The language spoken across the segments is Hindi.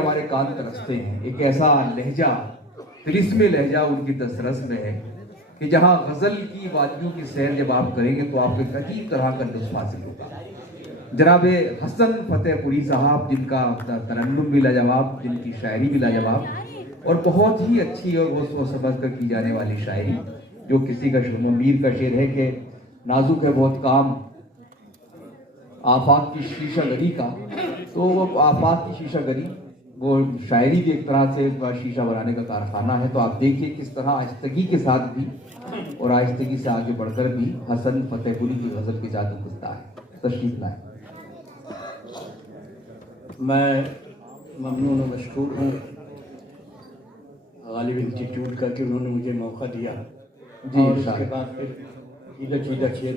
हमारे कान तरसते हैं। एक ऐसा लहजा, तिलिस्मे लहजा उनकी दस्तरस में है कि जहाँ गज़ल की वादियों की सैर जब आप करेंगे तो आपको एक अजीब तरह का लुत्फ़ हासिल होगा। जनाब हसन फतेहपुरी साहब, जिनका तरन्नुम भी लाजवाब, जिनकी शायरी भी लाजवाब और बहुत ही अच्छी और वो सोच समझ कर की जाने वाली शायरी, जो किसी का मीर का शेर है कि नाजुक है बहुत काम आफाक की शीशा गरी का, तो वो आफाक की शीशा गरी, वो शायरी भी एक तरह से शीशा बनाने का कारखाना है। तो आप देखिए किस तरह आहिस्तगी के साथ भी और आहिस्तगी से आगे बढ़कर भी हसन फतेहपुरी की गज़ल की जादू गुस्ता है। तशरीफ लाए। मैं ममनून और मशकूर हूँ गालिब इंस्टीट्यूट का कि उन्होंने मुझे मौका दिया जी। और उसके बाद फिर सीधा सीधा शेर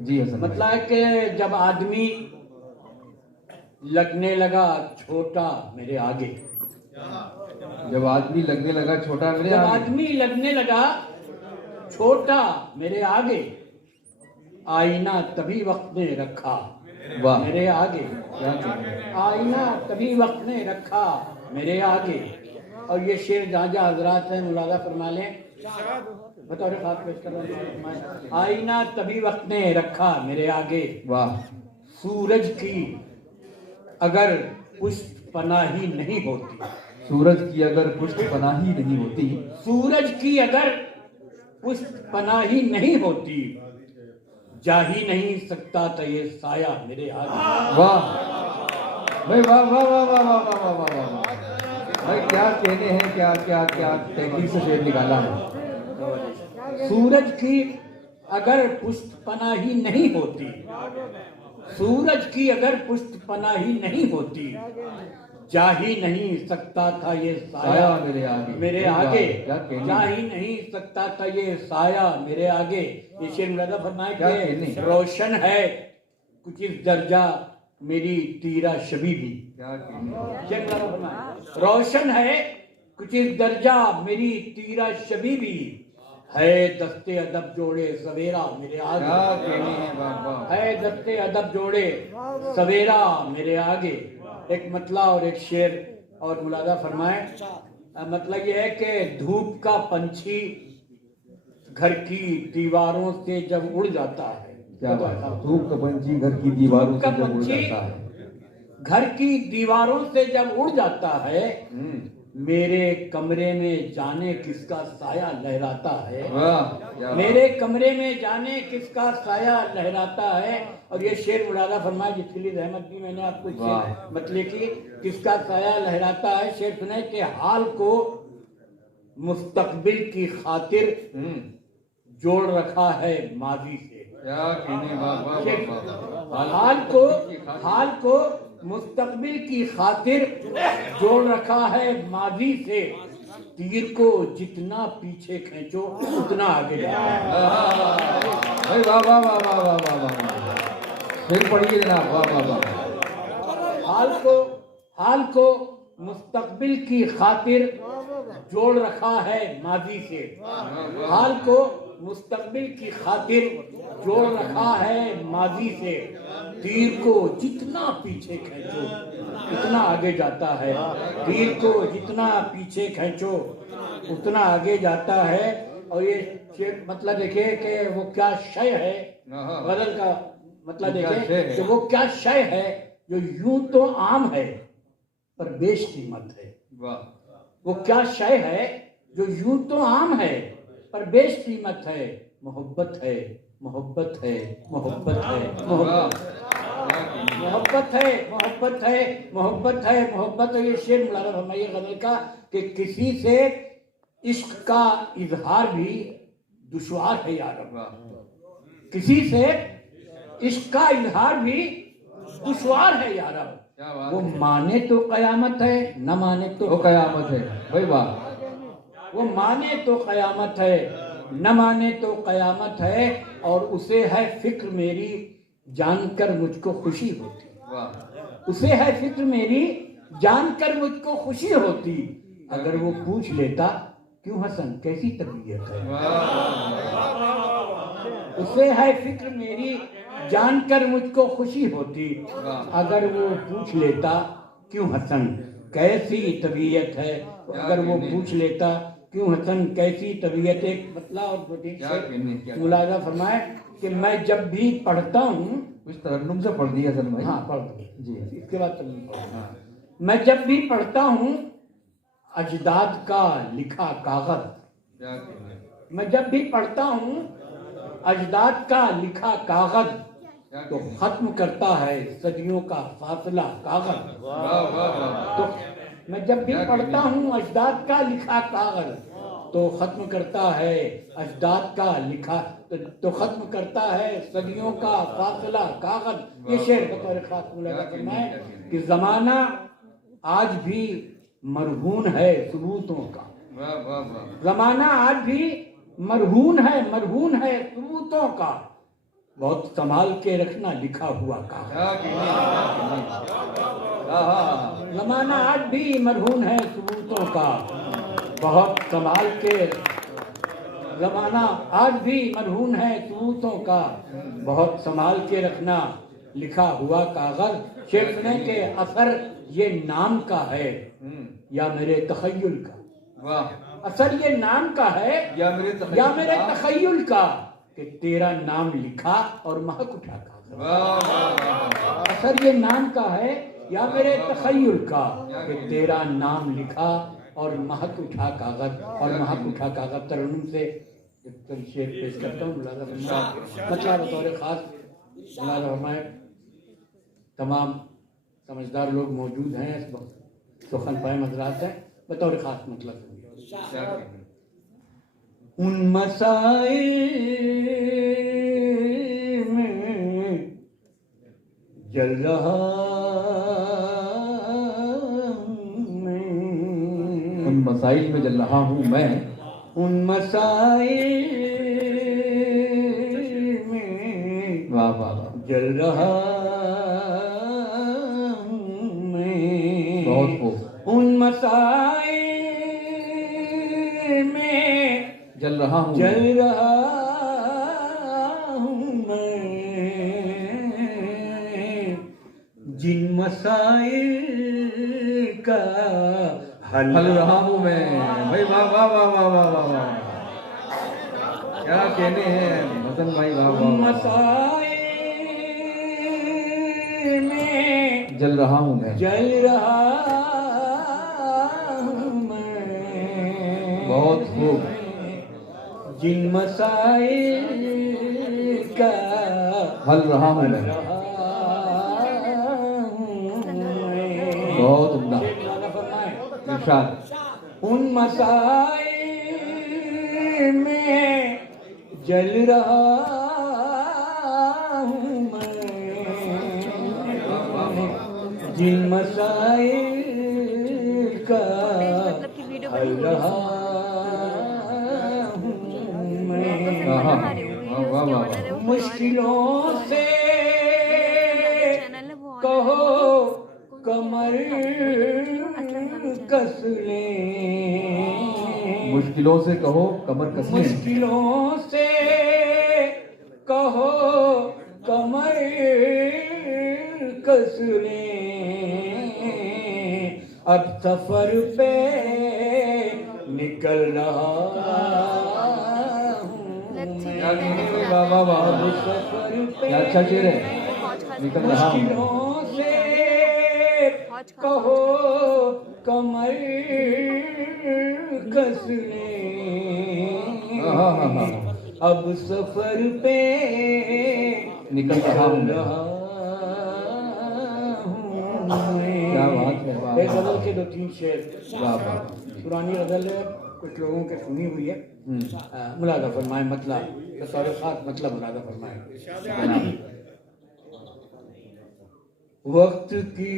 जी हसन, मतलब है कि जब आदमी लगने लगा छोटा मेरे आगे, जब आदमी लगने लगा छोटा मेरे जब आगे, आदमी लगने लगा छोटा मेरे आगे, आईना तभी वक्त ने रखा वाह, मेरे आगे, क्या कहना। आईना तभी वक्त ने रखा मेरे आगे। और ये शेर जहाँ जहाँ हजरात हैं मुलाजा फरमा लें, बताओ रे खास पेश कर रहा हूं। आईना तभी वक्त ने रखा मेरे आगे, वाह, सूरज की अगर पुष्ट पनाही नहीं होती, सूरज की अगर पुष्ट पनाही नहीं होती, सूरज की अगर पुष्ट पनाही नहीं होती, जा ही नहीं सकता था ये साया मेरे आगे। वाह भाई, वाह वाह वाह वाह वाह वाह वाह वाह वाह भाई, क्या कहने हैं, क्या क्या क्या तहकीर से शेर निकाला है। सूरज की अगर पुष्ट पनाही नहीं होती, सूरज की अगर पुष्ट पनाही नहीं होती, जा ही नहीं सकता था ये साया मेरे आगे, मेरे आगे, क्या कहने। जा ही नहीं सकता था ये साया मेरे आगे। ये शेर मुलाजा फरमाए क्या कि कहने। रोशन है कुछ इस दर्जा मेरी तीरा शबी भी, क्या कहने। शेर मुलाजा फरमाए रोशन है कुछ इस दर्जा मेरी तीरा शबी भी, है दस्ते अदब जोड़े सवेरा मेरे आगे, क्या कहने हैं। वाह वाह, है दस्ते अदब जोड़े सवेरा मेरे आगे। एक मतला और एक शेर और मुलादा फरमाए। मतलब ये है कि धूप का पंछी घर की दीवारों से जब उड़ जाता है, क्या बात है। धूप का पंछी घर की दीवारों से जब उड़ जाता है, घर की दीवारों से जब उड़ जाता है, मेरे कमरे में जाने किसका साया लहराता है, मेरे कमरे में जाने किसका साया लहराता है। और ये शेर मुलादा फरमाए जिसके लिए रहमत दी मैंने आपको, शेर मतलब कि किसका साया लहराता है। शेर सुने कि हाल को मुस्तकबिल की खातिर जोड़ रखा है माजी से, क्या कहने। हाल को मुस्तकबिल की खातिर जोड़ रखा है माजी से, तीर को जितना पीछे खींचो उतना आगे भाई वाह वाह वाह वाह वाह वाह वाह, फिर पढ़िए जनाब। वाह वाह वाह। हाल को मुस्तकबिल की खातिर जोड़ रखा है माजी से, हाल को मुस्तकबिल की खातिर जोड़ रखा है माजी से, तीर को जितना पीछे खींचो उतना आगे जाता है, तीर को जितना पीछे खींचो उतना आगे जाता है। और ये मतलब देखिए कि वो क्या शय है गजल का, मतलब देखिए कि वो क्या शय है जो यूं तो आम है पर बेशकीमत है। वो क्या शय है जो यूं तो आम है पर बेशकीमत है, मोहब्बत है मोहब्बत है मोहब्बत है मोहब्बत मोहब्बत है मोहब्बत है मोहब्बत है मोहब्बत है। ये शेर मुलादा फरमाइए गजल का कि किसी से इश्क का इजहार भी दुश्वार है यार, किसी से इश्क का इजहार भी दुश्वार है यार। वो माने तो कयामत है, न माने तो कयामत है। भाई वाह, वो माने तो कयामत है, न माने तो कयामत है। और उसे है फिक्र मेरी जानकर मुझको खुशी होती, उसे है फिक्र मेरी जानकर मुझको खुशी होती, अगर वो पूछ लेता क्यों हसन कैसी तबीयत है। उसे है फिक्र मेरी जानकर मुझको खुशी होती अगर वो पूछ लेता क्यों हसन कैसी तबीयत है। अगर वो पूछ लेता क्यों हसन कैसी तबीयत। एक मतला और मुलाजा फरमाए कि मैं जब भी पढ़ता हूँ, कुछ तरन्नुम से पढ़ दिया हसन भाई। हाँ पढ़ दो जी। इसके बाद तरन्नुम पढ़ो। हाँ। मैं जब भी पढ़ता हूँ अजदाद का लिखा कागज। मैं जब भी पढ़ता हूँ अजदाद का लिखा कागज तो खत्म करता है सदियों का फासला कागज। तो मैं जब भी पढ़ता हूँ अजदाद का लिखा कागज तो खत्म करता है अजदाद का लिखा तो खत्म करता है सदियों का फासला कागज। ये शेर बतौर खास मुलाजा फरमाए कि जमाना आज भी मरहून है सबूतों का। जमाना आज भी मरहून है सबूतों का। बहुत संभाल के रखना लिखा हुआ कागज। जमाना आज भी मरहून है सबूतों का। बहुत संभाल के जमाना आज भी मरहून है सबूतों का। बहुत संभाल के रखना लिखा हुआ कागज। शेर सुने के असर ये नाम का है या मेरे तखय्युल का। असर ये नाम का है या मेरे तखय्युल का कि तेरा नाम लिखा और महक उठा कागज। असर ये नाम का है या मेरे तखय्युल का कि तेरा नाम लिखा और महक उठा कागज। और महक उठा कागज तरन्नुम से एक शेर पेश करता हूँ मुलाजा फरमाए। मतलब बतौर खास मुलाजा फरमाए तमाम समझदार लोग मौजूद हैं इस वक्त सुखन पाए हज़रात हैं बतौर खास मतलब उन मसाइल में जल रहा उन मसाइल में जल रहा हूँ मैं। उन मसाइल में वाह वाह वाह जल रहा हूँ मैं। बहुत खूब। उन मसाइल में जल रहा हूँ मैं। जिन मसाइल का हल रहा हूँ मैं। भाई वाह वाह वाह वाह वाह वाह वाह क्या कहने हैं हसन भाई। वाह वाह मसाइल में जल रहा हूँ मैं। जल रहा हूँ मैं। बहुत खूब। जिन मसाइल का हल रहा हूँ मैं। बहुत उम्दा इरशाद। उन मसाइल में जल रहा हूँ मैं। जिन मसाइल का हल रहा हूँ मैं। मुश्किलों से कहो कमर कस ले। मुश्किलों से कहो कमर कस ले। मुश्किलों से कहो कमर कस ले। अब सफर पे निकल रहा हूँ मैं। वाह वाह अब सफर पे अच्छा शेर है। निकल रहा हूँ। मुश्किलों से कहो कमर कस ले। अब सफर पे निकल रहा हूँ। क्या बात है। एक गजल के 2-3 शेर। वाह वाह पुरानी गजल है कुछ लोगों के सुनी हुई है। मुलाजा फरमाए मतलब बतौर खास मतलब मुलाजा फरमाए। वक्त की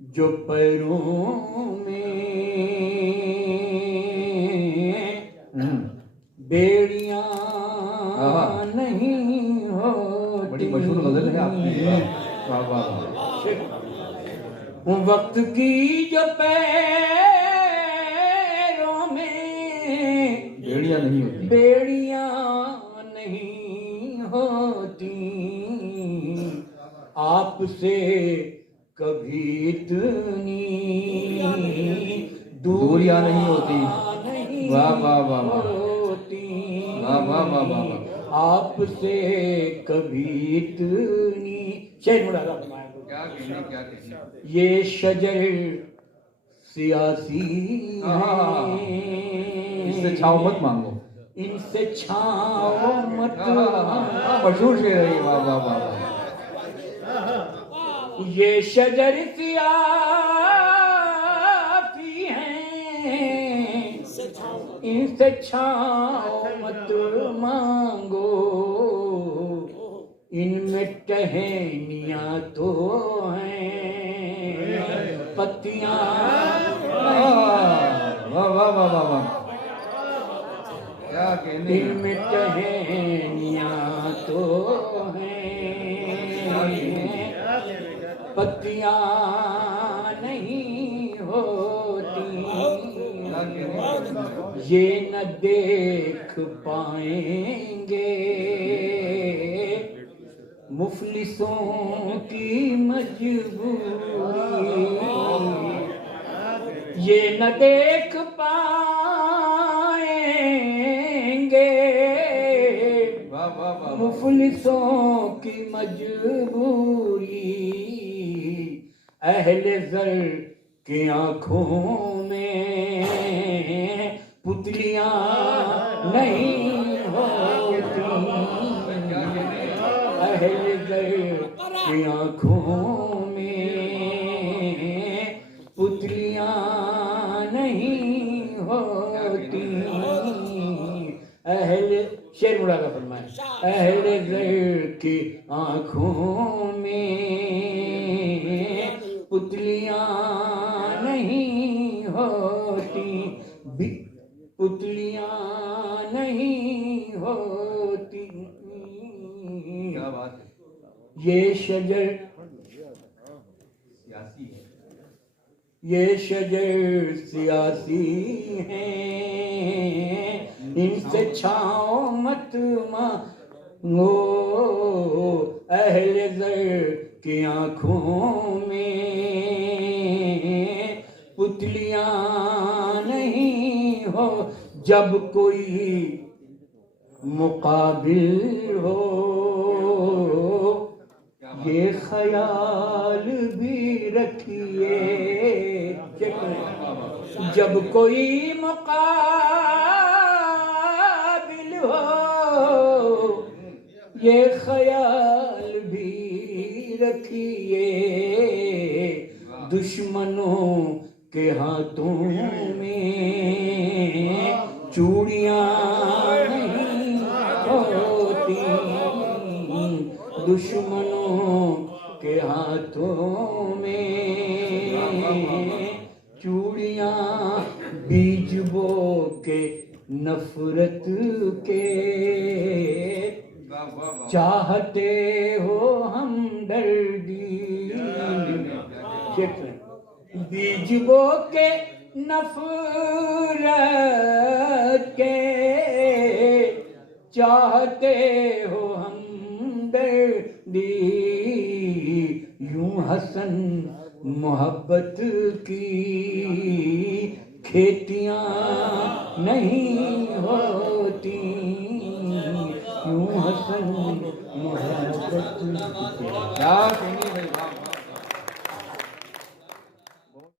जो पैरों में बेड़ियां नहीं होती। बड़ी मशहूर गजल है आपकी। वाह वाह वक्त की जो पैरों में बेड़ियां नहीं होती। बेड़ियां नहीं होती। आपसे कभी इतनी दूरियां नहीं होती। नहीं वाह वाह वाह वाह होती। वाह वाह वाह वाह वाह। आपसे कभी इतनी शेर मुरादा फरमाया। क्या कहने क्या कहने। ये शजर सियासी इससे छाव मत मांगो। इनसे छाव मत मशहूर शेर है ये। वाह वाह वाह वाह। ये शजर सियासी हैं, इनसे छाव मत मांगो, इनमें टहनियां तो हैं, पत्तियां वाह वाह वाह वाह वाह। क्या कहने। इनमें टहनियां तो हैं, पत्तियां नहीं होती। ये न देख पाएंगे मुफलिसों की मजबूरी, ये न देख पाएंगे मुफलिसों की मजबूरी। अहले ज़र की आंखों में पुतलियां नहीं होती। अहले ज़र की आंखों में पुतलियां नहीं होती। अहले शेर मुरादा फरमाया। अहले ज़र की आंखों में पुतलियां नहीं होती, पुतलियां नहीं होती। क्या बात है। ये शजर सियासी है। ये शजर सियासी हैं, इनसे छाओ मत मांगो। अहले ज़र की आंखों में पुतलियां नहीं हो। जब कोई मुकाबिल हो ये ख्याल भी रखिए। जब कोई मुकाबिल हो ये ख्याल भी रखिए। दुश्मनों के हाथों में चूड़ियां नहीं होती। दुश्मनों के हाथों में चूड़ियां बीज बो के नफरत के। चाहते हो हमदर्दी बीज बो के नफरत के। चाहते हो हमदर्दी यूं हसन मोहब्बत की खेतियां नहीं होती। यूं हसन मोहब्बत की। क्या कहने भाई।